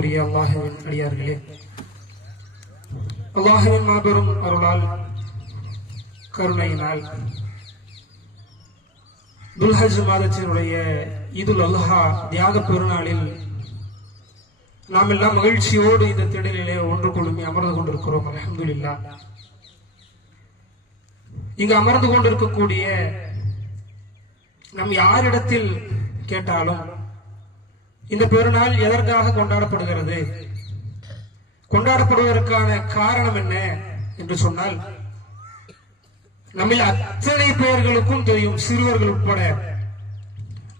கண்ணியத்திற்குரிய அல்லாஹ்வின் அடியார்களே, அல்லாஹ்வின் மாபெரும் அருளால் கருணையினால் துல்ஹஜ் மாதத்தினுடைய ஈதுல் அல்ஹா தியாக பெருநாளில் நாம் எல்லாம் மகிழ்ச்சியோடு இந்த திடலிலே ஒன்று குழுமி அமர்ந்து கொண்டிருக்கிறோம். அல்ஹம்துலில்லாஹ். இங்கு அமர்ந்து கொண்டிருக்கக்கூடிய நம் யாரிடத்தில் கேட்டாலும் இந்த பெருநாள் எதற்காக கொண்டாடப்படுகிறது, கொண்டாடப்படுவதற்கான காரணம் என்ன என்று சொன்னால், நம்மில் அத்தனை பெயர்களுக்கும் தெரியும். சிறுவர்கள் உட்பட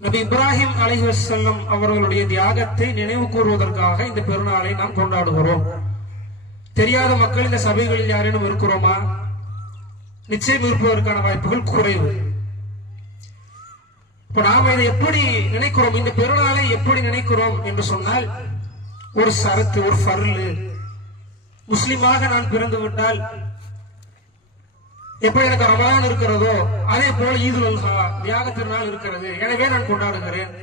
நபி இப்ராஹிம் அலைஹிஸ்ஸலாம் அவர்களுடைய தியாகத்தை நினைவு கூறுவதற்காக இந்த பெருநாளை நாம் கொண்டாடுகிறோம். தெரியாத மக்கள் இந்த சபைகளில் யாரேனும் இருக்கிறோமா? நிச்சயம் இருப்பதற்கான வாய்ப்புகள் குறைவு. இப்ப நாம இதை எப்படி நினைக்கிறோம், இந்த பெருநாளை எப்படி நினைக்கிறோம் என்று சொன்னால், ஒரு சரத்து, ஒரு ஃபர்லு. முஸ்லிமாக நான் பிறந்து விட்டால் எப்படி எனக்கு ரமலான் இருக்கிறதோ அதே போல ஈதுல் அல்ஹா தியாக திருநாள் இருக்கிறது, எனவே நான் கொண்டாடுகிறேன்.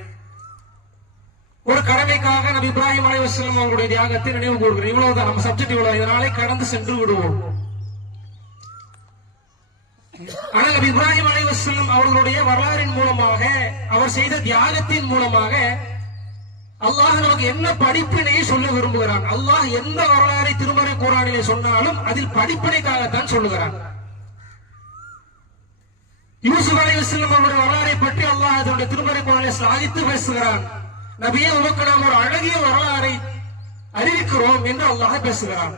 ஒரு கடமைக்காக நபி இப்ராஹிம் அலைஹிஸ்ஸலாம் அவர்களுடைய தியாகத்தை நினைவு கூறுகிறேன். இவ்வளவுதான் நம்ம சப்ஜெக்ட், இவ்வளவு. இதனாலே கடந்து சென்று விடுவோம். ஆனால் நபி இப்ராஹிம் அலைஹிஸ்ஸலாம் அவர்களுடைய வரலாறின் மூலமாக, அவர் செய்த தியாகத்தின் மூலமாக அல்லாஹ் நமக்கு என்ன படிப்பினையை சொல்ல விரும்புகிறான். அல்லாஹ் எந்த வரலாறை திருமறை குர்ஆனிலே சொன்னாலும் அதில் படிப்பினைக்காகத்தான் சொல்லுகிறான். யூசுப் அலைஹிஸ்ஸலாம் அவருடைய வரலாறை பற்றி அல்லாஹ் அதனுடைய திருமறை குர்ஆனிலே சாதித்து பேசுகிறான். நபியே, உமக்கு நாம் ஒரு அழகிய வரலாறை அறிவிக்கிறோம் என்று அல்லாஹ் பேசுகிறான்.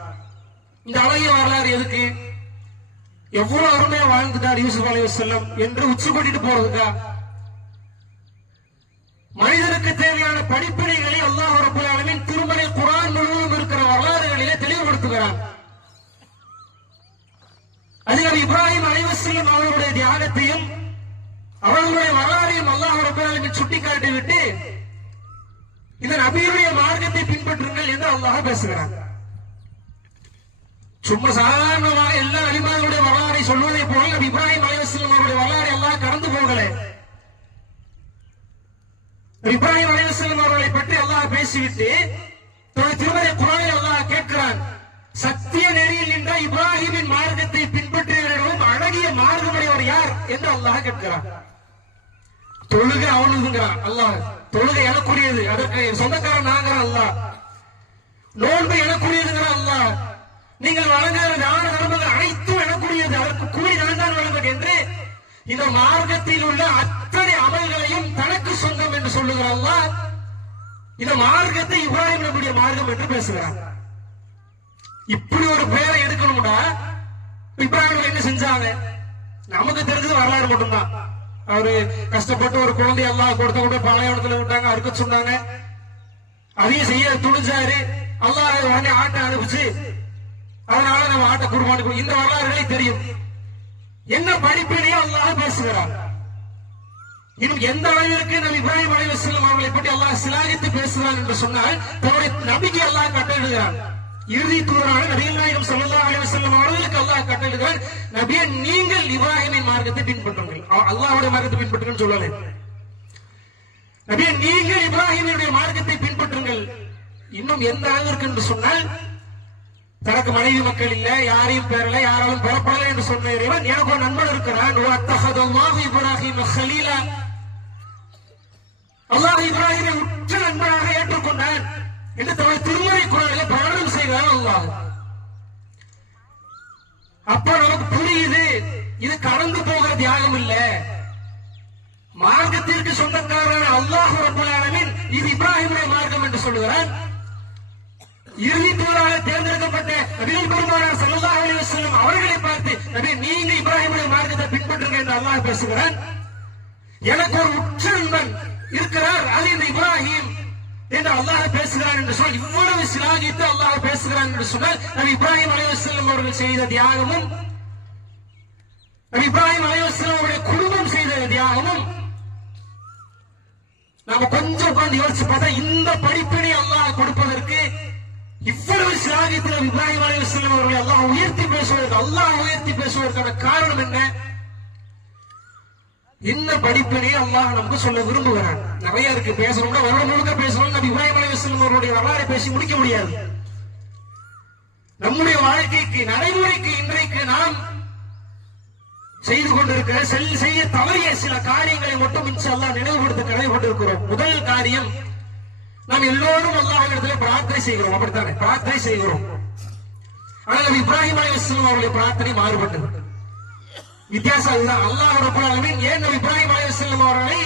இந்த அழகிய வரலாறு எதுக்கு? எவ்வளவு அருமையா வாழ்ந்துட்டார் யூசுப் அலைஹிஸ்ஸலாம் என்று உச்சி கொட்டிட்டு போறதுக்கா? மனிதனுக்கு தேவையான படிப்பினைகளை அல்லாஹ் ரப்பல் ஆலமீன் திருமறை குர்ஆன் முழுவதும் இருக்கிற வரலாறுகளிலே தெளிவுபடுத்துகிறான். அதில் இப்ராஹிம் அலைஹிஸ்ஸலாம் அவர்களுடைய தியாகத்தையும் அவர்களுடைய வரலாறையும் அல்லாஹ் ரப்பல் ஆலமீன் சுட்டிக்காட்டிவிட்டு இந்த நபியுடைய மார்க்கத்தை பின்பற்றுங்கள் என்று அல்லாஹ் பேசுகிறான். சும்மா சாதாரணமாக எல்லா அலிமார்களுடைய வரலாறை சொல்வதை போல நபி இப்ராஹிம் அலைஹிஸ்ஸலாம் அவருடைய வரலாறை எல்லாம் கடந்து போகல. இப்ராஹிம் அலைஹிஸ்ஸலாம் அவர்களை பற்றி அல்லாஹ் பேசிவிட்டு திருமறை குர்ஆனில் அல்லாஹ் கேட்கிறான், சத்திய நெறியில் நின்ற இப்ராஹிமின் மார்க்கத்தை பின்பற்றியவர்களும் அழகிய மார்க்கமுடையவர் யார் என்று அல்லாஹ் கேட்கிறான். தொழுகை அவனுங்கிறான் அல்லாஹ். தொழுகை எனக்குரியது, அதற்கு சொந்தக்காரன் நாங்கிறான் அல்லாஹ். நோன்பு எனக்குரியதுங்கிற அல்லாஹ். நீங்கள் வழங்குகிற தான தர்மங்கள் அனைத்தும் எனக்குரியது, அதற்கு கூலி நான் தான் வழங்குவேன் என்று இந்த மார்க்கத்தில் உள்ள அத்தனை அமல்களையும் தனக்கு சொந்தம் என்று சொல்லுகிற அல்லாஹ் இந்த மார்க்கத்தை இப்ராஹிம் நபியுடைய மார்க்கம் என்று பேசுகிறார். இப்படி ஒரு பெயரை எடுக்கணும்னா இப்ராஹிம் என்ன செஞ்சாங்க? நமக்கு தெரிஞ்சது வரலாறு மட்டும்தான். அவரு கஷ்டப்பட்டு ஒரு குழந்தை அல்லாஹ் கொடுத்த கூட பாளையத்துல விட்டாங்க, அறுக்க சொன்னாங்க. அதையும் செய்ய துணிஞ்சாரு. அல்லாஹ் உடனே ஆட்டை அனுப்பிச்சு, அதனால நம்ம ஆட்டை குர்பானி. இந்த வரலாறுகளே தெரியும். என்ன படிப்பினையோ அல்லாஹ் பேசுகிறார். இன்னும் எந்த அளவிற்கு நபி இப்ராஹிம் அலைஹிஸ்ஸலாம் அவர்களை பற்றி அல்லாஹ் சிலாகித்து பேசுகிறான் என்று சொன்னால், தன்னுடைய நபிக்கு அல்லாஹ் கட்டளையிடுகிறான். இறுதி தூதரான நபிகள் நாயகம் ஸல்லல்லாஹு அலைஹி வஸல்லம் அவர்களுக்கு அல்லாஹ் கட்டளையிடுகிறான், நபியே, நீங்கள் இப்ராஹிமின் மார்க்கத்தை பின்பற்றுங்கள். அல்லாஹ்வுடைய மார்க்கத்தை பின்பற்றுங்கள் சொல்லல. நபியே, நீங்கள் இப்ராஹிமுடைய மார்க்கத்தை பின்பற்றுங்கள். இன்னும் எந்த அளவிற்கு என்று சொன்னால், தனக்கு மனைவி மக்கள் இல்ல, யாரையும் பெறல, யாராலும் பெறப்படல என்று சொன்ன இறைவன், எனக்கு ஒரு நண்பன் இருக்கிறான். வத்தஹதல்லாஹு இப்ராஹிம கலீலா. அல்லாஹ் இப்ராஹிமை உற்ற நண்பனாக ஏற்றுக்கொண்டான் என்று தன்னுடைய திருமறை குர்ஆனிலே பிரகடனம் செய்கிறான் அல்லாஹ். அப்ப நமக்கு புரியுது, இது கடந்து போகிற தியாகம் இல்ல. மார்க்கத்திற்கு சொந்தக்காரரான அல்லாஹ் ரப்பல் ஆலமீன் இது இப்ராஹிமுடைய மார்க்கம் என்று சொல்லுகிறான். இறுதி தூதராக தேர்ந்தெடுக்கப்பட்ட நபிகள் பெருமானார் ஸல்லல்லாஹு அலைஹி வஸல்லம் அவர்களை பார்த்து, நபி, நீங்க இப்ராஹிமுடைய மார்க்கத்தை பின்பற்றுங்க என்று அல்லாஹ் பேசுகிறான். எனக்கு ஒரு உற்ற நண்பன் இருக்கிறார், அது இந்த இப்ராஹிம் என்று அல்லாஹ் பேசுகிறான் என்று சொல். இவ்வளவு சிலாகித்து அல்லாஹ் பேசுகிறான் என்று சொன்னால், நபி இப்ராஹிம் அலைஹிஸ்ஸலாம் அவர்கள் செய்த தியாகமும், நபி இப்ராஹிம் அலைஹிஸ்ஸலாம் அவருடைய குடும்பம் செய்த தியாகமும் நாம கொஞ்சம் உட்கார்ந்து யோசிச்சு பார்த்தா, இந்த படிப்பினை அல்லாஹ் கொடுப்பதற்கு இவ்வளவு சிலாகித்து நபி இப்ராஹிம் அலைஹிஸ்ஸலாம் அவர்களை அல்லாஹ் உயர்த்தி பேசுவதற்கான காரணம் என்ன? இந்த படிப்பினை அல்லாஹ் நமக்கு சொல்ல விரும்புகிறான். நிறைய இருக்கு பேசணும்னா வருடம் முழுக்க பேசணும். நபி இப்ராஹிம் அலைஹிஸ்ஸலாம் அவருடைய வரலாறை பேசி முடிக்க முடியாது. நம்முடைய வாழ்க்கைக்கு நடைமுறைக்கு இன்றைக்கு நாம் செய்து கொண்டிருக்கிற செய்ய தவறிய சில காரியங்களை மட்டும் இன்ஷா அல்லாஹ் நினைவுபடுத்த கடமைப்பட்டிருக்கிறோம். முதல் காரியம், நாம் எல்லோரும் அல்லாஹ்விடத்தில் பிரார்த்தனை செய்கிறோம். அப்படித்தானே பிரார்த்தனை செய்கிறோம். ஆனால் நபி இப்ராஹிம் அலைஹிஸ்ஸலாம் அவருடைய பிரார்த்தனை மாறுபட்டது. வித்தியாசம் அதுதான். அல்லாஹ் ரப்பல் ஆலமீன் ஏன் நபி இப்ராஹிம் அலைஹிஸ்ஸலாம் அவர்களை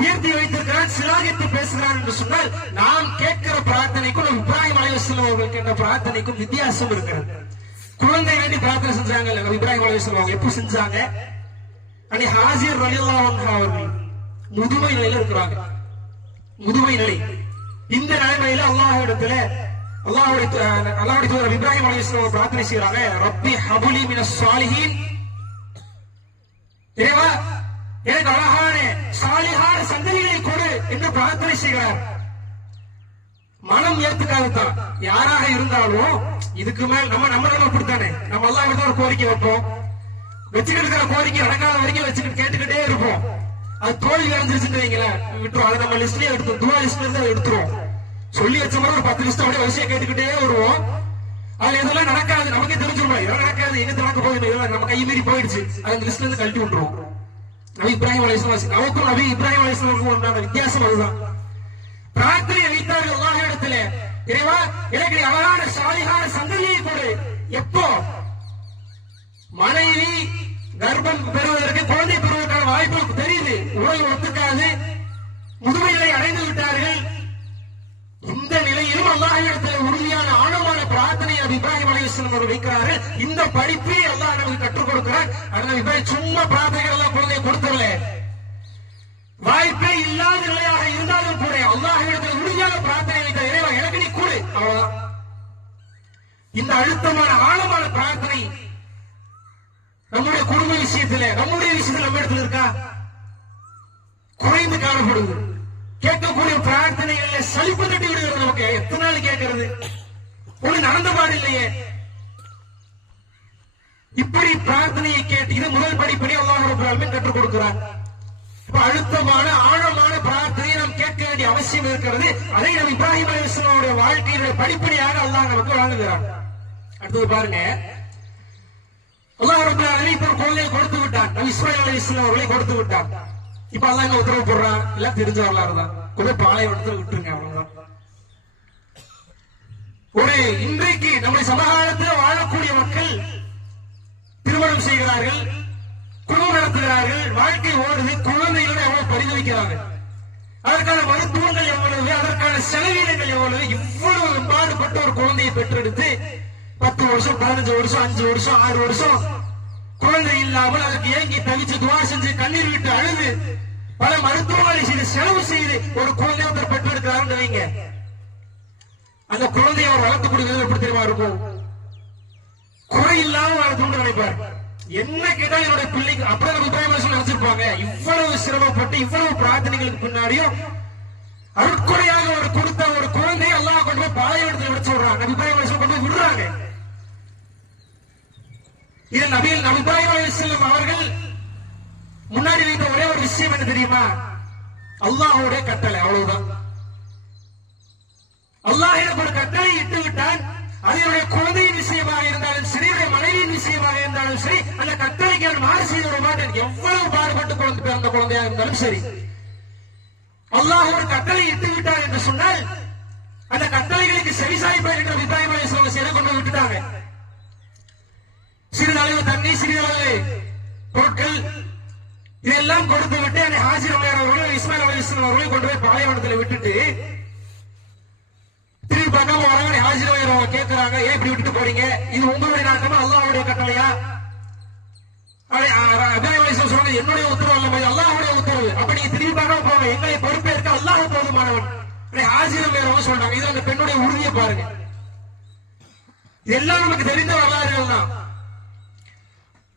உயர்த்தி வைத்திருக்கிறான், சிலாகித்து பேசுகிறான் என்று சொன்னால், நாம் கேட்கிற பிரார்த்தனைக்கும் நபி இப்ராஹிம் அலைஹிஸ்ஸலாம் அவர்கள் கேட்ட பிரார்த்தனைக்கும் வித்தியாசம் இருக்கிறது. குழந்தை வேண்டி பிரார்த்தனை செஞ்சாங்க நபி இப்ராஹிம் அலைஹிஸ்ஸலாம் அவங்க. எப்ப செஞ்சாங்க? அன்னை ஹாஜிர் ரலியல்லாஹு அன்ஹா அவர்கள் முதுமை நிலையில இருக்கிறாங்க. முதுமை நிலை. இந்த நிலைமையில அல்லாஹ்வுடைய தூதர் இப்ராஹிம் அலைஹிஸ்ஸலாம் பிரார்த்தனை செய்யறாங்க, ரப்பி ஹபுலி மினஸ் சாலிஹீன், தேவா எனக்கு அழகான சாலிஹான சந்ததிகளை கொடு என்று பிரார்த்தனை செய்கிறார். மனம் ஏத்துக்காதுதான். யாராக இருந்தாலும் இதுக்கு மேல் நம்ம அப்படித்தானே, நம்ம எல்லாம் ஒரு கோரிக்கை வைப்போம். வச்சுக்கிட்டு இருக்கிற கோரிக்கை நடக்காத வரைக்கும் வச்சுக்கிட்டு கேட்டுக்கிட்டே இருப்போம். அது தோல்வி அடைஞ்சிருச்சுன்னு வைங்களேன், விட்டுரும். அதை நம்ம லிஸ்ட்லயே எடுத்து துவா லிஸ்ட்ல இருந்து எடுத்துருவோம். சொல்லி வச்ச மாதிரி ஒரு 10 லிஸ்ட் அப்படியே வரிசையா கேட்டுக்கிட்டே வருவோம். அதுல எதெல்லாம் நடக்காது நமக்கே தெரிஞ்சிடும். இதெல்லாம் நடக்காது, எங்க நடக்க போகுது, இதெல்லாம் நம்ம கை மீறி போயிடுச்சு, அந்த லிஸ்ட்ல இருந்து கழட்டி விட்டுருவோம். நபி இப்ராஹிம் அலைஹிஸ்ஸலாம் நமக்கும் நபி இப்ராஹிம் அலைஹிஸ்ஸலாமுக்கும் உண்டான வித்தியாசம் அதுதான். பிரார்த்தனை வைத்தார்கள் அல்லாஹ்விடத்திலே, இறைவா எனக்கு அழகான சாலிஹான சந்ததியை கொடு. எப்போ? மனைவி கர்ப்பம் பெறுவதற்கு, குழந்தை பெறுவதற்கான வாய்ப்பு தெரியுது, உடல் ஒத்துக்காது, முதுமை நிலை அடைந்து விட்டார்கள். இந்த நிலையிலும் அல்லாஹ்விடத்தில் உறுதியான ஆழமான பிரார்த்தனை நபி இப்ராஹிம் அலைஹிஸ்ஸலாம் அவர்கள் வைக்கிறார்கள். இந்த படிப்பை அல்லாஹ் நமக்கு கற்றுக் கொடுக்கிறார். அதனால இப்ராஹிம் சும்மா பிரார்த்தனைகள் எல்லாம் குழந்தையை கொடுத்துடல. வாய்ப்பே இல்லாத நிலையாக இருந்தாலும் கூட அல்லாஹ்விடத்தில் உறுதியாக பிரார்த்தனை வைத்த இறைவா எனக்கு நீ கொடு, அவ்வளவுதான். இந்த அழுத்தமான ஆழமான பிரார்த்தனை நம்முடைய குடும்ப விஷயத்துல, நம்முடைய விஷயத்துல நம்ம இடத்துல இருக்கா? குறைந்து காணப்படுது. கேட்கக்கூடிய பிரார்த்தனைகள்ல சலிப்பு தட்டி விடுகிறது. நமக்கு எத்தனை நாள் கேட்கிறது, ஒண்ணு நடந்த பாடு இல்லையே. இப்படி பிரார்த்தனையை கேட்டு இது முதல் படிப்படி அல்லாஹ் ரப்பல் ஆலமீன் கற்றுக் கொடுக்கிறார். இப்ப அழுத்தமான ஆழமான பிரார்த்தனையை நாம் கேட்க வேண்டிய அவசியம் இருக்கிறது. அதை நம் இப்ராஹிம் அலைஹிஸ்ஸலாமுடைய வாழ்க்கையினுடைய படிப்படியாக அல்லாஹ் நமக்கு வழங்குகிறார். அடுத்தது பாருங்க, அல்லாஹ் ரப்பல் ஆலமீன் இப்ப குழந்தையை கொடுத்து விட்டான், நபி இஸ்மாயில் அலைஹிஸ்ஸலாம் அவர்களை கொடுத்து விட்டான். இப்ப அல்லாஹ் என்ன உத்தரவு போடுறான்? எல்லாம் தெரிஞ்ச வரலாறு தான், கொஞ்சம் பாலைவனத்தில் விட்டுருங்க, அவ்வளவுதான். ஒரு இன்றைக்கு நம்முடைய சமகாலத்தில் வாழக்கூடிய மக்கள் திருமணம் செய்கிறார்கள், குடும்பம் நடத்துகிறார்கள், வாழ்க்கை ஓடுது, குழந்தைகளோட எவ்வளவு பரிதவிக்கிறாங்க. அதற்கான மருத்துவங்கள் எவ்வளவு, அதற்கான செலவீனங்கள் எவ்வளவு. இவ்வளவு பாடுபட்டு ஒரு குழந்தையை பெற்றெடுத்து 10 வருஷம் 15 வருஷம் 5 வருஷம் 6 வருஷம் குழந்தை இல்லாமல் அதற்கு ஏங்கி தவிச்சு துவா செஞ்சு கண்ணீர் விட்டு அழுது பல மருத்துவங்களை செய்து செலவு செய்து ஒரு குழந்தையை ஒருத்தர் பெற்றெடுக்கிறாருன்னு வைங்க. அந்த குழந்தையை அவர் வளர்த்துக்கூடிய விதம் எப்படி தெரியுமா இருக்கும்? குறை இல்லாம வளர்த்து நினைப்பார். என்ன கேட்டா என்னுடைய பிள்ளைக்கு அப்படியே இப்ராஹிம் நினைச்சிருப்பாங்க. இவ்வளவு சிரமப்பட்டு இவ்வளவு பிரார்த்தனைகளுக்கு பின்னாடியும் அருட்கொடையாக ஒரு கொடுத்த ஒரு குழந்தை அல்லாஹ் கொண்டு போய் பாலைவனத்தில் விட சொல்றாங்க. நபி இப்ராஹிம் அலைஹிஸ்ஸலாம் கொண்டு போய் விடுறாங்க. இது நபி இப்ராஹிம் அலைஹிஸ்ஸலாம் அவர்கள் முன்னாடி வைத்த ஒரே ஒரு விஷயம் என்ன தெரியுமா? அல்லாஹ்வுடைய கட்டளை, அவ்வளவுதான். அல்லாஹ் எனக்கு ஒரு கட்டளை இட்டு விட்டான். அதனுடைய குழந்தையின் விஷயமாக இருந்தாலும் சரி, மனைவியின் விஷயமாக இருந்தாலும் சரி, அந்த கட்டளைக்கு அவன் மாறு செய்து விட மாட்டேன். எவ்வளவு பாடுபட்டு குழந்தை பிறந்த குழந்தையாக இருந்தாலும் சரி, அல்லாஹ் ஒரு கட்டளை இட்டு விட்டார் என்று சொன்னால் அந்த கட்டளைகளுக்கு செவிசாய்ப்பார் என்று இப்ராஹிம் அலைஹிஸ்ஸலாம் செய்து கொண்டு விட்டுட்டாங்க. சிறிதளவு தண்ணி, சிறிதளவு பொருட்கள் இதெல்லாம் கொடுத்து விட்டு அந்த ஹாஜிர் அவர்கள் இஸ்மாயில் அலைஹிஸ்ஸலாம் அவர்களை கொண்டு போய் பாலைவனத்தில் விட்டுட்டு திரும்பி பார்க்காம வராங்க. ஹாஜிர் அவங்க கேட்கிறாங்க, ஏன் இப்படி விட்டுட்டு போறீங்க? இது உங்களுடைய நாட்டமா அல்லாஹ்வுடைய கட்டளையா? இப்ராஹிம் அலைஹிஸ்ஸலாம் சொன்னாங்க, என்னுடைய உத்தரவு அல்ல, அல்லாஹ்வுடைய உத்தரவு. அப்ப நீங்க திரும்பி பார்க்காம போங்க, எங்களை பொறுப்பேற்க அல்லாஹ் போதுமானவன். ஹாஜிர் அவங்க சொல்றாங்க. இது அந்த பெண்ணுடைய உறுதியை பாருங்க. இதெல்லாம் நமக்கு தெரிந்த வரலாறுகள் தான்.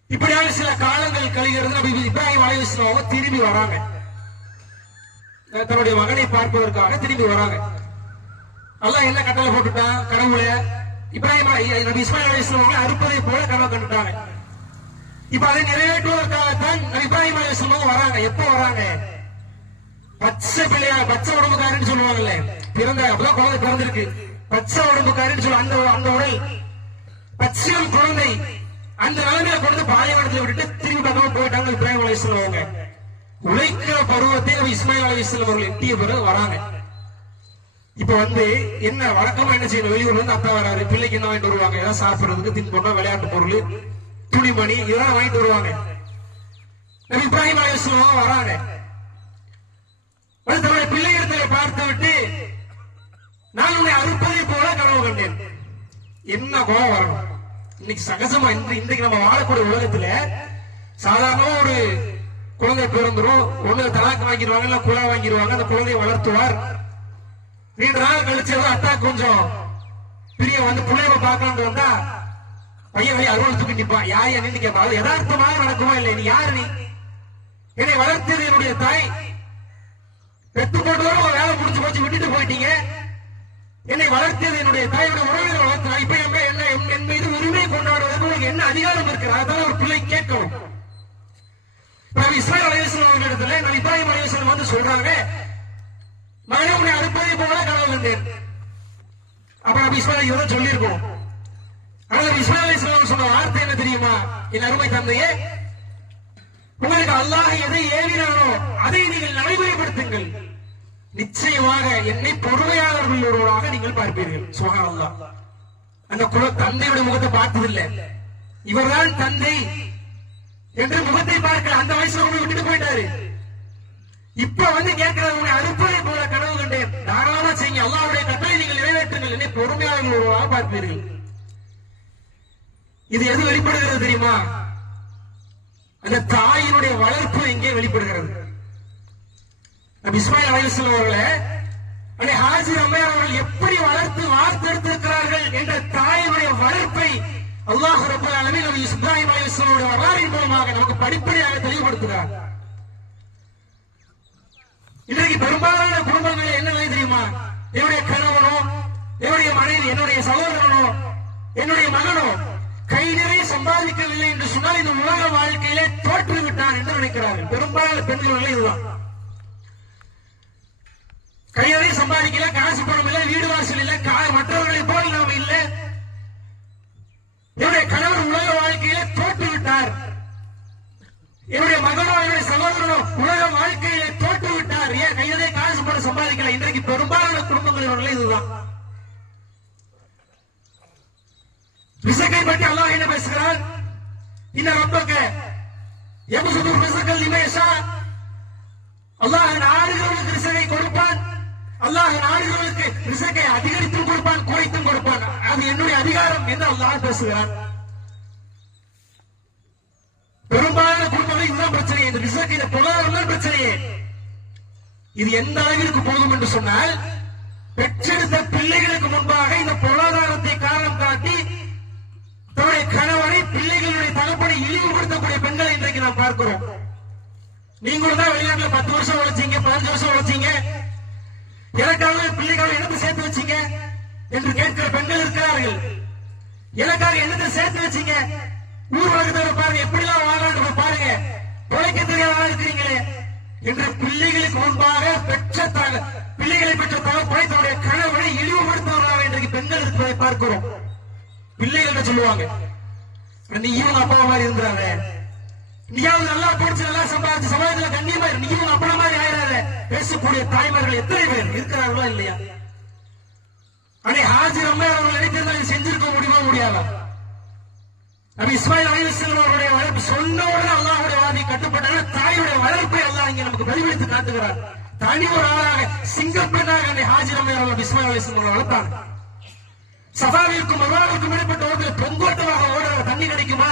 இப்படியாக சில காலங்கள் கழிகிறது. நபி இப்ராஹிம் அலைஹிஸ்ஸலாம் திரும்பி வராங்க, தன்னுடைய மகனை பார்ப்பதற்காக திரும்பி வராங்க. அல்லாஹ் என்ன கட்டளை போட்டுட்டான்? கடவுளை நபி இஸ்மாயில் அலைஹிஸ்ஸலாம் அறுப்பதை போல கனவு கண்டுட்டாங்க. இப்ப அதை நிறைவேற்றுவதற்காகத்தான் இப்ராஹிம் அலைஹிஸ்ஸலாம் வராங்க. எப்போ வராங்க? பச்சை பிள்ளையா, பச்சை உடம்புக்காரன்னு சொல்லுவாங்கல்ல, பிறந்த அப்பதான் குழந்தை பிறந்திருக்கு, பச்சை உடம்புக்காரன்னு சொல்லுவாங்க. அந்த உடல் பச்சையம் குழந்தை அந்த நிலைமையில கொண்டு பாலைவனத்தில் விட்டுட்டு திரும்பி பக்கமா போயிட்டாங்க இப்ராஹிம் அலைஹிஸ்ஸலாம். அவங்க உழைக்கிற பருவத்தை இஸ்மாயில் அலைஹிஸ்ஸலாம் அவர்கள் எட்டிய பிறகு வராங்க. இப்ப என்ன வழக்கமா என்ன செய்யணும், வெளியூர்ல இருந்து அப்பா வராரு, பிள்ளைக்கு என்ன வாங்கிட்டு வருவாங்க, ஏதாவது சாப்பிடுறதுக்கு, தின்பண்டம், விளையாட்டு பொருள், துணிமணி இதெல்லாம் வாங்கிட்டு வருவாங்க. நபி இப்ராஹிம் அலைஹிஸ்ஸலாம் வராங்க. தன்னுடைய பிள்ளைகளை பார்த்து விட்டு, நான் உன்னை அறுப்பதை போல கனவு கண்டேன். என்ன கோபம் வரணும்? இன்னைக்கு சகஜமா இன்றைக்கு நம்ம வாழக்கூடிய உலகத்துல சாதாரண ஒரு குழந்தை பிறந்துரும், ஒண்ணு தலாக்கு வாங்கிடுவாங்க, இல்ல குழா வாங்கிடுவாங்க, அந்த குழந்தையை வளர்த்துவார். 2 நாள் கழிச்சு அத்தா கொஞ்சம் பிரிய பிள்ளைய பார்க்கலான்னு வந்தா பையன் அறுவடை தூக்கி நிற்பான். யார் என்னன்னு கேட்பா. அது யதார்த்தமாக நடக்குமா இல்லை? நீ யாரு? நீ என்னை வளர்த்தது என்னுடைய தாய், பெத்து போட்டு வேலை முடிச்சு போச்சு, விட்டுட்டு போயிட்டீங்க. என்னை வளர்த்தது என்னுடைய தாயோட உறவினர் வளர்த்தா, இப்ப என்ன என் மீது உரிமை கொண்டாடுவதற்கு உங்களுக்கு என்ன அதிகாரம் இருக்கு? அதான் ஒரு பிள்ளை கேட்கணும். இஸ்மாயில் அலைஹிஸ்ஸலாம் இடத்துல நான் இப்ராஹிம் அலைஹிஸ்ஸலாம் சொல்றாங்க, மகனே உன்னை அறுப்பதை போல கனவு கண்டேன். அப்ப நம்ம இஸ்மாயில் இவரை சொல்லியிருக்கோம். ஆனால் இஸ்மாயில் அலைஹிஸ்ஸலாம் சொன்ன வார்த்தை என்ன தெரியுமா? என் அருமை தந்தையே, உங்களுக்கு அல்லாஹ் எதை ஏவினாரோ அதை நீங்கள் நடைமுறைப்படுத்துங்கள், நிச்சயமாக என்னை பொறுமையாளர்கள் ஒருவராக நீங்கள் பார்ப்பீர்கள். சுப்ஹானல்லாஹ். அந்த தந்தையுடைய முகத்தை பார்த்ததில்லை, இவர்தான் தந்தை என்று முகத்தை பார்க்கல. அந்த வயசுல உங்களை விட்டுட்டு போயிட்டாரு. இப்ப கேட்கிறார், அறுப்பதை போல கனவு கண்டேன், தாராளமா செய்யுங்க, அல்லாஹ்வுடைய கட்டளை நீங்கள் நிறைவேற்றுங்கள், என்னை பொறுமையாளர்கள் ஒருவராக பார்ப்பீர்கள். இது எது வெளிப்படுகிறது தெரியுமா? அந்த தாயினுடைய வளர்ப்பு எங்கே வெளிப்படுகிறது? இஸ்மாயில் அலைஹிஸ்ஸலாம் அவர்களை ஹாஜிர் அம்மையார் அவர்கள் எப்படி வளர்த்து வார்த்தெடுத்திருக்கிறார்கள் என்ற தாயினுடைய வளர்ப்பை அல்லாஹ் ரப்பல் ஆலமீன் நபி இப்ராஹிம் அலைஹிஸ்ஸலாம் வரலாறின் மூலமாக நமக்கு படிப்படியாக தெளிவுபடுத்துகிறார். இன்றைக்கு பெரும்பாலான குடும்பங்களில் என்ன நிலை தெரியுமா? என்னுடைய கணவனோ, என்னுடைய மனைவி, என்னுடைய சகோதரனோ, என்னுடைய மகனோ கை நிறைய சம்பாதிக்கவில்லை என்று சொன்னால் இந்த உலக வாழ்க்கையிலே தோற்று விட்டான் என்று நினைக்கிறார்கள். பெரும்பாலான பெண்கள் இதுதான். கையறை சம்பாதிக்கல, காசு பணம் இல்ல, வீடு வாசல் இல்ல, மற்றவர்களை போல் நாம இல்ல, என்னுடைய கணவர் உலக வாழ்க்கையிலே தோற்று விட்டார், என்னுடைய மகனோ என்னுடைய சகோதரனோ உலக வாழ்க்கையிலே தோற்று விட்டார். ஏன் கையறை காசு பணம் சம்பாதிக்கல? இன்றைக்கு பெரும்பாலான குடும்பங்களில் இதுதான். ரிசக்கை பற்றி அல்லாஹ் என்ன பேசுகிறார்? இன்ன ரப்பக யப்சுது ரிஸ்கல் லிமன் யஷா. அல்லாஹ் நாடுகளுக்கு ரிசக்கை கொடுப்பான், அல்லாஹ் நாடுகளுக்கு ரிசக்கை அதிகரித்தும் கொடுப்பான், குறைத்தும் கொடுப்பான். அது என்னுடைய அதிகாரம் என்று அல்லாஹ் பேசுகிறார். பெரும்பாலான குடும்பங்கள் இதுதான் பிரச்சனை. இந்த ரிசக்கை, இந்த பொருளாதாரம் பிரச்சனையே. இது எந்த அளவிற்கு போகும் என்று சொன்னால், பெற்றெடுத்த பிள்ளைகளுக்கு முன்பாக இந்த பொருளாதாரத்தை காரணம் காட்டி தன்னுடைய கணவனை, பிள்ளைகளுடைய தகப்பனை இழிவுபடுத்தக்கூடிய பெண்களை இன்றைக்கு நாம் பார்க்கிறோம். நீங்களும் தான் வெளிநாட்டில் 10 வருஷம் உழைச்சீங்க, 15 வருஷம் உழைச்சீங்க, எனக்காக பிள்ளைகளை என்னத்தை சேர்த்து வச்சீங்க என்று கேட்கிற பெண்கள் இருக்கிறார்கள். எனக்காக என்னத்தை சேர்த்து வச்சீங்க? ஊர் உலகத்தோட பாருங்க, எப்படிலாம் வாழாண்டு பாருங்க, உழைக்க தெரியாத இருக்கிறீங்களே என்று பிள்ளைகளுக்கு முன்பாக பிள்ளைகளை பெற்ற தகப்பனை தன்னுடைய கணவனை இழிவுபடுத்துவதாக இன்றைக்கு பெண்கள் இருப்பதை பார்க்கிறோம். பிள்ளைகள் சொல்லுவாங்க, நீயும் அப்பா மாதிரி இருந்தாங்க, நீயாவது நல்லா படிச்சு நல்லா சம்பாதிச்சு சமாஜத்துல கண்ணியமா நீயும் அப்பா மாதிரி ஆயிராத பேசக்கூடிய தாய்மார்கள் எத்தனை பேர் இருக்கிறார்களோ இல்லையா? அன்னை ஹாஜிர் அம்மையார் அவர்கள் நினைத்திருந்தால் செஞ்சிருக்க முடியுமா? முடியாதா? நபி இஸ்மாயில் அலைஹிஸ்ஸலாம் அவருடைய வளர்ப்பு சொன்னவுடன் அல்லாஹ்வுடைய வார்த்தை கட்டுப்பட்டாங்க. தாயுடைய வளர்ப்பை அல்லாஹ் இங்கே நமக்கு பிரதிபலித்து காட்டுகிறார். தனி ஒரு ஆளாக சிங்கப்பெண்ணாக அன்னை ஹாஜிர் அம்மையார் அவர்கள் இஸ்மாயில் அலைஹிஸ்ஸலாம் வளர்த்தாங்க. சஃபாவிற்கும் மர்வாவிற்கும் இடைப்பட்ட ஓட்டத்தில் பொங்கோட்டமாக ஓடுற தண்ணி கிடைக்குமா?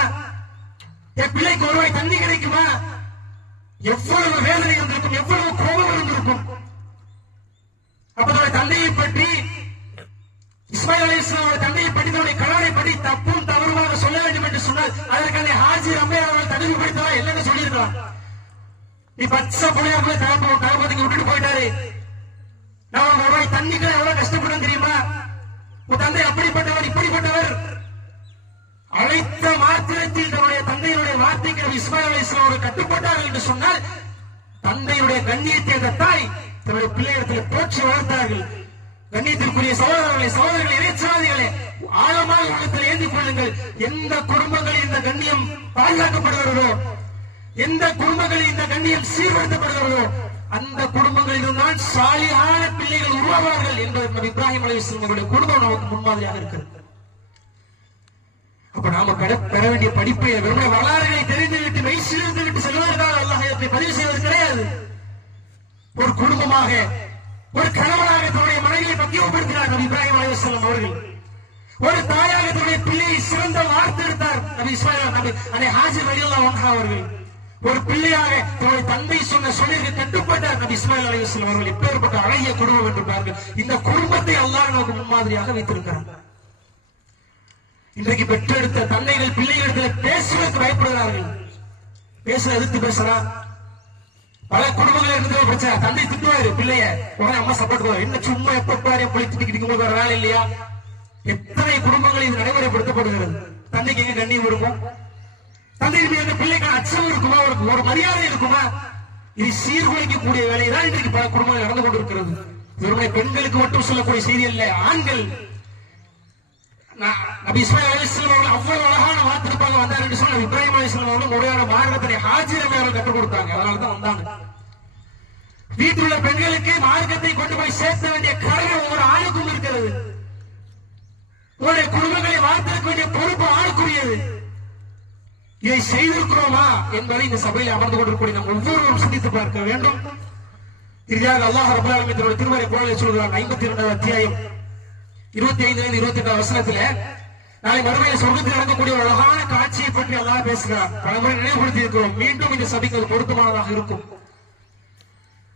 என் பிள்ளைக்கு ஒரு ரூபாய் தண்ணி கிடைக்குமா? எவ்வளவு வேதனை இருந்திருக்கும், எவ்வளவு கோபம் இருந்திருக்கும். அப்ப தந்தையை பற்றி இஸ்மாயில் அலைஹிஸ்ஸலாம் தந்தையை பற்றி, தன்னுடைய கணவனை பற்றி தப்பும் தவறுமாக சொல்ல வேண்டும் என்று சொன்னால் அதற்கான ஹாஜிர் அம்மையார் அவர்கள் தகுதிப்படுத்தவா என்னன்னு சொல்லியிருக்கலாம். நீ பச்சை புள்ளையா போய் தகப்பத்துக்கு விட்டுட்டு போயிட்டாரு, நான் ஒரு ரூபாய் தண்ணிக்கு எவ்வளவு கஷ்டப்படும் தெரியுமா? உன் தந்தை அப்படிப்பட்டவர் இப்படிப்பட்டவர். அழைத்த மாத்திரத்தில் தன்னுடைய தந்தையினுடைய வார்த்தைக்கு நபி இஸ்மாயில் அலைஹிஸ்ஸலாம் அவர்கள் கட்டுப்பட்டார்கள் என்று சொன்னால் தந்தையுடைய கண்ணியத்தை அந்த தாய் தன்னுடைய பிள்ளையிடத்தில் போற்றி வளர்த்தார்கள். கண்ணியத்திற்குரிய சகோதரர்களை இறைச்சாதிகளே, ஆழமாக உள்ளத்தில் ஏந்திக் கொள்ளுங்கள். எந்த குடும்பங்களில் இந்த கண்ணியம் பாதுகாக்கப்படுகிறதோ, எந்த குடும்பங்களில் இந்த கண்ணியம் சீர்படுத்தப்படுகிறதோ, அந்த குடும்பங்களிலும் தான் சாலியான பிள்ளைகள் உருவாவார்கள் என்பது நபி இப்ராஹிம் அலைஹிஸ்ஸலாம் அவருடைய குடும்பம் நமக்கு முன்மாதிரியாக இருக்கிறது. அப்ப நாம பெற வேண்டிய படிப்பை வெறும் வரலாறுகளை தெரிந்துவிட்டு மெய் சீர்ந்து விட்டு செல்வதற்காக அல்லாஹ் பதிவு செய்வது கிடையாது. ஒரு குடும்பமாக, ஒரு கணவனாக தன்னுடைய மனைவியை பக்குவப்படுத்தினார் நபி இப்ராஹிம் அலைஹிஸ்ஸலாம் அவர்கள். ஒரு தாயாக தன்னுடைய பிள்ளையை சிறந்த வார்த்தெடுத்தார் நபி இஸ்மாயில் நபி ஹாஜிர் ரலியல்லாஹு அன்ஹா அவர்கள். ஒரு பிள்ளையாக தன்னுடைய தந்தை சொன்ன சொல்லிற்கு கட்டுப்பட்டார் நபி இஸ்மாயில் அலைஹிஸ்ஸலாம் அவர்கள். எப்பேற்பட்ட அழகிய குடும்பம் என்று பாருங்கள். இந்த குடும்பத்தை அல்லாஹ் நமக்கு முன்மாதிரியாக வைத்திருக்கிறார். இன்றைக்கு பெற்றெடுத்த தந்தைகள் பிள்ளைகளிடத்தில் பேசுவதற்கு பயப்படுகிறார்கள். பேசுற எதிர்த்து பேசுறான். பல குடும்பங்கள் இருந்து பிரச்சனை. தந்தை திட்டுவாரு பிள்ளைய, உடனே அம்மா சப்போர்ட் பண்ணுவாரு. என்ன சும்மா எப்ப பாரு பிள்ளை திட்டிக்கிட்டு வேற வேலை இல்லையா? எத்தனை குடும்பங்கள் இது நடைமுறைப்படுத்தப்படுகிறது. தந்தைக்கு எங்க கண்ணியம் இருக்கும்? தந்தைக்கு அந்த பிள்ளைக்கு அச்சம் இருக்குமா? ஒரு மரியாதை இருக்குமா? இது சீர்குலைக்கக்கூடிய வேலைதான் இன்றைக்கு பல குடும்பங்கள் நடந்து கொண்டிருக்கிறது. வெறுமனை பெண்களுக்கு மட்டும் சொல்லக்கூடிய செய்தி அல்ல, ஆண்கள். நபி இஸ்மாயில் அலைஹிஸ்ஸலாம் அவர்கள் அவ்வளவு அழகான வார்த்தைப்பாங்க வந்தார் என்று சொன்ன இப்ராஹிம் அலைஹிஸ்ஸலாம் அவர்கள் முறையான மார்க்கத்தை ஹாஜிர் அவர்கள் கற்றுக் கொடுத்தாங்க. அதனாலதான் வந்தாங்க. வீட்டில் உள்ள பெண்களுக்கு மார்க்கத்தை கொண்டு போய் சேர்த்த வேண்டிய கடமை ஒவ்வொரு ஆணுக்கும் இருக்கிறது. உங்களுடைய குடும்பங்களை வாழ்த்திருக்க வேண்டிய பொறுப்பு ஆணுக்குரியது. இதை செய்திருக்கிறோமா என்பதை இந்த சபையில் அமர்ந்து கொண்டிருக்கூடிய நாம் ஒவ்வொருவரும் சிந்தித்து பார்க்க வேண்டும். இறுதியாக அல்லாஹ் ரப்பல் ஆலமீன் தன்னுடைய திருமறை குர்ஆனில் சொல்கிறார், 52வது அத்தியாயம் 25 28 வசனத்திலே நாளை மறுமையில் சொர்க்கத்தில் நடக்கக்கூடிய ஒரு அழகான காட்சியை பற்றி அல்லாஹ் பேசுகிறார். பலமுறை நினைவுபடுத்தி இருக்கிறோம். மீண்டும் இந்த சபைக்கு பொருத்தமானதாக இருக்கும்.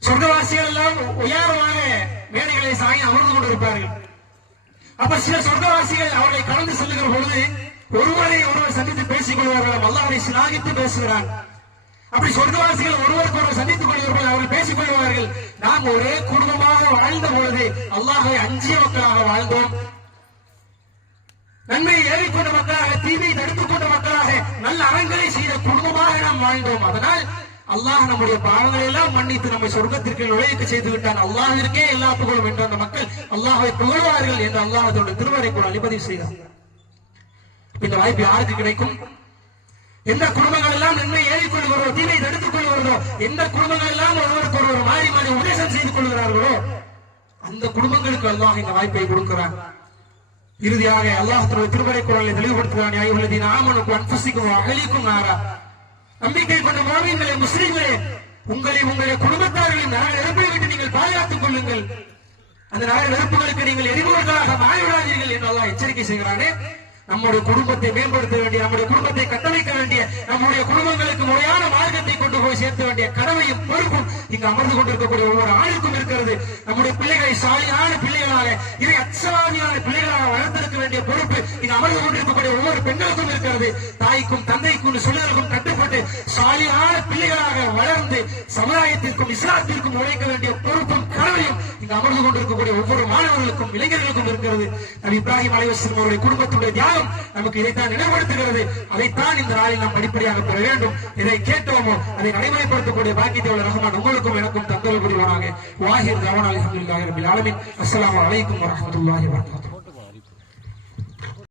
சொர்க்கவாசிகள் எல்லாம் உயரமாக மேடைகளை சாங்கி அமர்ந்து கொண்டிருப்பார்கள். அப்ப சில சொர்க்கவாசிகள் அவர்களை கடந்து செல்லுகிற பொழுது ஒருவரை ஒருவர் சந்தித்து பேசிக் கொள்வார்கள். அல்லாஹ்வை சிலாகித்து பேசுகிறார். அப்படி சொர்க்கவாசிகள் ஒருவருக்கு ஒருவர் சந்தித்துக் கொள்வார்கள். அவர்கள் பேசிக் கொள்வார்கள், நாம் ஒரே குடும்பமாக வாழ்ந்த பொழுது அல்லாஹ்வை அஞ்சிய மக்களாக வாழ்ந்தோம். நன்மையை ஏறிக்கொண்ட மக்களாக, தீமையை தடுத்துக் கொண்ட மக்களாக, நல்ல அறங்களை செய்த குடும்பமாக நாம் வாழ்ந்தோம். அதனால் அல்லாஹ் நம்முடைய பாவங்களை எல்லாம் மன்னித்து நம்மை சொர்க்கத்திற்கு நுழைக்க செய்து விட்டான். அல்லாஹ்விற்கே எல்லா புகழும் என்ற அந்த மக்கள் அல்லாஹ்வை புகழ்வார்கள் என்று அல்லாஹ் அதனுடைய திருமறை குர்ஆனில் பதிவு செய்தார். இந்த வாய்ப்பு யாருக்கு கிடைக்கும்? எந்த குடும்பங்கள் எல்லாம் நன்மை ஏறிக்கொள்கிறதோ, தீமை தடுத்துக் கொள்கிறதோ, எந்த குடும்பங்கள் எல்லாம் ஒருவருக்கு ஒருவர் மாறி மாறி உபதேசம் செய்து கொள்கிறார்களோ அந்த குடும்பங்களுக்கு அல்லாஹ் இந்த வாய்ப்பை கொடுக்கிறான். இறுதியாக அல்லாஹ் தன்னுடைய திருமறை குர்ஆனில் தெளிவுபடுத்துகிறான், யா அய்யுஹல்லதீன ஆமனூ கு அன்ஃபுஸிக்கும் வ அஹ்லீக்கும் நாரா. நம்பிக்கை கொண்ட முஃமின்களே, முஸ்லிம்களே, உங்களுடைய குடும்பத்தார்களின் நரக நெருப்பை விட்டு நீங்கள் பாதுகாத்துக் கொள்ளுங்கள். அந்த நரக நெருப்புகளுக்கு நீங்கள் எரிபொருட்களாக மாறிவிடாதீர்கள் என்று அல்லாஹ் எச்சரிக்கை செய்கிறானே. நம்முடைய குடும்பத்தை மேம்படுத்த வேண்டிய, நம்முடைய குடும்பத்தை கட்டமைக்க வேண்டிய, நம்முடைய குடும்பங்களுக்கு முறையான மார்க்கத்தை கொண்டு போய் சேர்த்த வேண்டிய கடமையும் பொறுப்பும் இங்கு அமர்ந்து கொண்டிருக்கக்கூடிய ஒவ்வொரு ஆளுக்கும் இருக்கிறது. நம்முடைய பிள்ளைகளை சாலியான பிள்ளைகளாக, இதை அச்சவாதியான பிள்ளைகளாக வளர்த்திருக்க வேண்டிய பொறுப்பு இங்கு அமர்ந்து கொண்டிருக்கக்கூடிய ஒவ்வொரு பெண்களுக்கும் இருக்கிறது. தாய்க்கும் தந்தைக்கும் சொல்லுதலுக்கும் கட்டுப்பட்டு சாலியான பிள்ளைகளாக வளர்ந்து சமுதாயத்திற்கும் இஸ்லாத்திற்கும் உழைக்க வேண்டிய பொறுப்பும் கடமையும் இங்கு அமர்ந்து கொண்டிருக்கக்கூடிய ஒவ்வொரு மாணவர்களுக்கும் இளைஞர்களுக்கும் இருக்கிறது. நபி இப்ராஹிம் அலைஹிஸ்ஸலாம் அவருடைய குடும்பத்துடைய தியாகம் நமக்கு இதைத்தான் நினைவுபடுத்துகிறது. அதைத்தான் இந்த நாளில் நாம் படிப்படியாக பெற வேண்டும். இதை கேட்டோமோ அதை நடைமுறைப்படுத்தக்கூடிய பாக்கியத்தை உள்ள ரஹ்மான் உங்களுக்கும் எனக்கும் தந்தல் புரிவானாக. வாஹிர் தஅவானா அல்ஹம்துலில்லாஹி ரப்பில் ஆலமீன். அஸ்ஸலாமு அலைக்கும் வரஹ்மத்துல்லாஹி வபரகாத்துஹு.